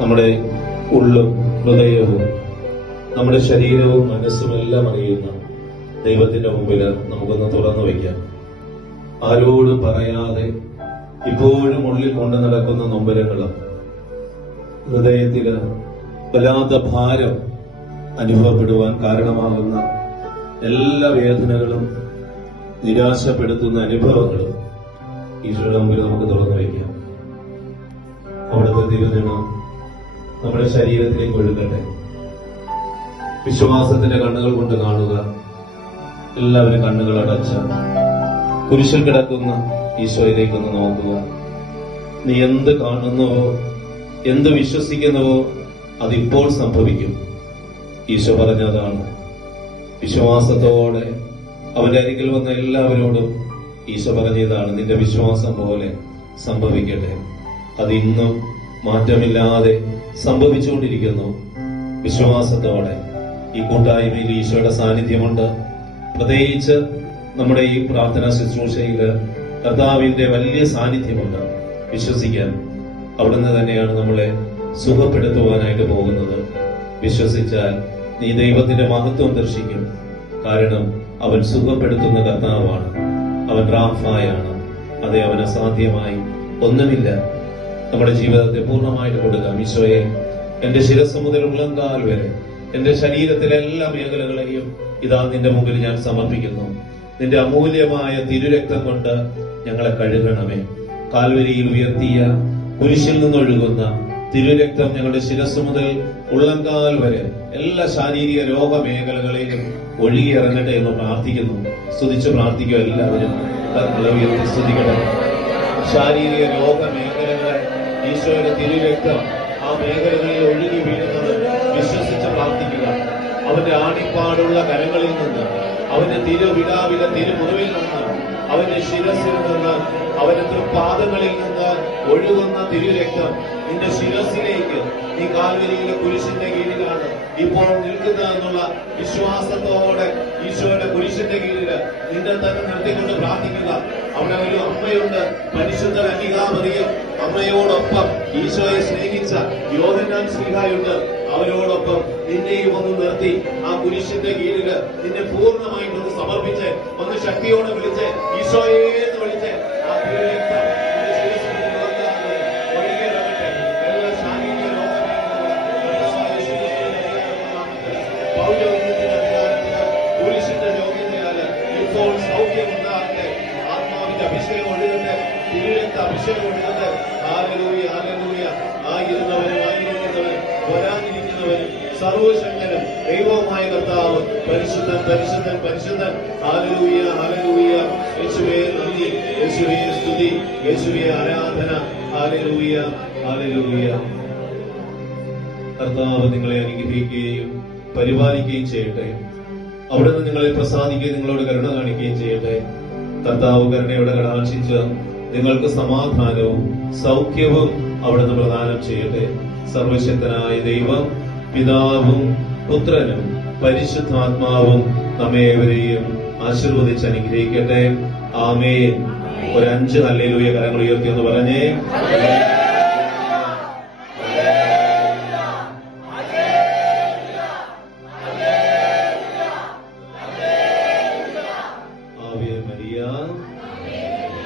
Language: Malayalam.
നമ്മുടെ ഉള്ളും ഹൃദയവും നമ്മുടെ ശരീരവും മനസ്സും എല്ലാം അറിയുന്ന ദൈവത്തിന്റെ മുമ്പിൽ നമുക്കൊന്ന് തുറന്നു വയ്ക്കാം ആരോടും പറയാതെ ഇപ്പോഴും ഉള്ളിൽ കൊണ്ടു നടക്കുന്ന നൊമ്പരങ്ങളും ഹൃദയത്തിൽ വല്ലാത്ത ഭാരം അനുഭവപ്പെടുവാൻ കാരണമാകുന്ന എല്ലാ വേദനകളും നിരാശപ്പെടുത്തുന്ന അനുഭവങ്ങളും ഈശോയുടെ മുമ്പിൽ നമുക്ക് തുറന്നു വയ്ക്കാം അവിടുത്തെ തിരുനിണം നമ്മുടെ ശരീരത്തിലേക്ക് ഒഴുകട്ടെ. വിശ്വാസത്തിന്റെ കണ്ണുകൾ കൊണ്ട് കാണുക. എല്ലാവരും കണ്ണുകൾ അടച്ച കുരിശിൽ കിടക്കുന്ന ഈശോയിലേക്കൊന്ന് നോക്കുക. നീ എന്ത് കാണുന്നുവോ എന്ത് വിശ്വസിക്കുന്നുവോ അതിപ്പോൾ സംഭവിക്കും. ഈശോ പറഞ്ഞതാണ് വിശ്വാസത്തോടെ അവന്റെ അരികിൽ വന്ന എല്ലാവരോടും ഈശോ പറഞ്ഞതാണ് നിന്റെ വിശ്വാസം പോലെ സംഭവിക്കട്ടെ. അതിന്നും മാറ്റമില്ലാതെ സംഭവിച്ചുകൊണ്ടിരിക്കുന്നു. വിശ്വാസത്തോടെ ഈ കൂട്ടായ്മയിൽ ഈശോയുടെ സാന്നിധ്യമുണ്ട്. പ്രത്യേകിച്ച് നമ്മുടെ ഈ പ്രാർത്ഥനാ ശുശ്രൂഷയിൽ കർത്താവിന്റെ വലിയ സാന്നിധ്യമുണ്ട്. വിശ്വസിക്കാൻ അവിടുന്ന് തന്നെയാണ് നമ്മളെ സുഖപ്പെടുത്തുവാനായിട്ട് പോകുന്നത്. വിശ്വസിച്ചാൽ നീ ദൈവത്തിന്റെ മഹത്വം ദർശിക്കും. കാരണം അവൻ സുഖപ്പെടുത്തുന്ന കർത്താവാണ്. അവൻ റാഫായാണ്. അതെ അവൻ അസാധ്യമായി ഒന്നുമില്ല. നമ്മുടെ ജീവിതത്തെ പൂർണമായിട്ട് കൊടുക്കാം. ഈശോയെ എന്റെ ശിരസ് മുതൽ ഉള്ളങ്കാൽ വരെ എന്റെ ശരീരത്തിലെ എല്ലാ മേഖലകളെയും ഇതാ നിന്റെ മുമ്പിൽ ഞാൻ സമർപ്പിക്കുന്നു. നിന്റെ അമൂല്യമായ തിരുരക്തം കൊണ്ട് ഞങ്ങളെ കഴുകണമേ. കാൽവരിയിൽ ഉയർത്തിയ കുരിശിൽ നിന്നൊഴുകുന്ന തിരുരക്തം ഞങ്ങളുടെ ശിരസ് മുതൽ ഉള്ളങ്കാൽ വരെ എല്ലാ ശാരീരിക രോഗമേഖലകളെയും ഒഴുകിയിറങ്ങട്ടെ എന്ന് പ്രാർത്ഥിക്കുന്നു. സ്തുതിച്ച് പ്രാർത്ഥിക്കുക എല്ലാവരും. ശാരീരിക സ്തുതിക്കട്ടെ. ശാരീരിക ഈശോയുടെ തിരുരക്തം ആ മേഖലകളിൽ ഒഴുകി വീഴുന്നത് വിശ്വസിച്ച് പ്രാർത്ഥിക്കുക. അവന്റെ ആണിപ്പാടുള്ള കരങ്ങളിൽ നിന്ന് അവന്റെ തിരുവിടാവിലെ തിരുമുറിവിൽ നിന്ന് അവന്റെ ശിരസിൽ നിന്ന് അവന്റെ തൃപാദങ്ങളിൽ നിന്ന് ഒഴുകുന്ന തിരുരക്തം നിന്റെ ശിരസിലേക്ക് ഈ കാൽവരിയിലെ കുരിശിന്റെ കീഴിലാണ്. ഇപ്പോൾ നിൽക്കുന്നതെന്നുള്ള വിശ്വാസത്തോടെ ഈശോയുടെ കുരിശിന്റെ കീഴിൽ നിന്റെ തന്നെ നിർത്തിക്കൊണ്ട് പ്രാർത്ഥിക്കുക. അവിടെ ഒരു അമ്മയുണ്ട് പരിശുദ്ധ കന്യകാമറിയും അമ്മയോടൊപ്പം ഈശോയെ സ്നേഹിച്ച യോഹന്നാൻ ശ്രീഹായുണ്ട് അവരോടൊപ്പം നിന്നെയും ഒന്ന് നിർത്തി ആ കുരിശിന്റെ കീഴിൽ നിന്നെ പൂർണമായിട്ട് ഒന്ന് സമർപ്പിച്ച് ഒന്ന് ശക്തിയോടെ വിളിച്ച് ഈശോയെ എന്ന് വിളിച്ച് ആ തിരുരക്തം യോഗ്യതയാൽ സൗഖ്യം ഉണ്ടാകട്ടെ ആത്മാവിന്റെ അഭിഷേകം ഒഴുകട്ടെ. തിരുരക്ത അഭിഷേകം ഒഴുകട്ടെ. ആലലൂയ ആലലൂയ ആയിരുന്നവരും ആയിരിക്കുന്നവരും വരാതിരിക്കുന്നവരും സർവശക്തനും ദൈവവുമായ കർത്താവ് പരിശുദ്ധൻ പരിശുദ്ധൻ പരിശുദ്ധൻ. ആലലൂയ ആലലൂയ യേശുവേ നന്ദി. യേശുവേ സ്തുതി. യേശുവേ ആരാധന. ആലലൂയ ആലലൂയ കർത്താവ് നിങ്ങളെ അനുഗ്രഹിക്കുകയും പരിപാലിക്കുകയും ചെയ്യട്ടെ. അവിടുന്ന് നിങ്ങളെ പ്രസാദിക്കുകയും നിങ്ങളോട് കരുണ കാണിക്കുകയും ചെയ്യട്ടെ. കർത്താവ് കരുണയോടെ കടാക്ഷിച്ച് നിങ്ങൾക്ക് സമാധാനവും സൗഖ്യവും അവിടുന്ന് പ്രദാനം ചെയ്യട്ടെ. സർവശക്തനായ ദൈവം പിതാവും പുത്രനും പരിശുദ്ധാത്മാവും നമ്മേവരെയും ആശീർവദിച്ച് അനുഗ്രഹിക്കട്ടെ. ആമേ ഒരു അഞ്ച് നല്ലയിലൂയ കരങ്ങൾ ഉയർത്തി എന്ന് പറഞ്ഞേ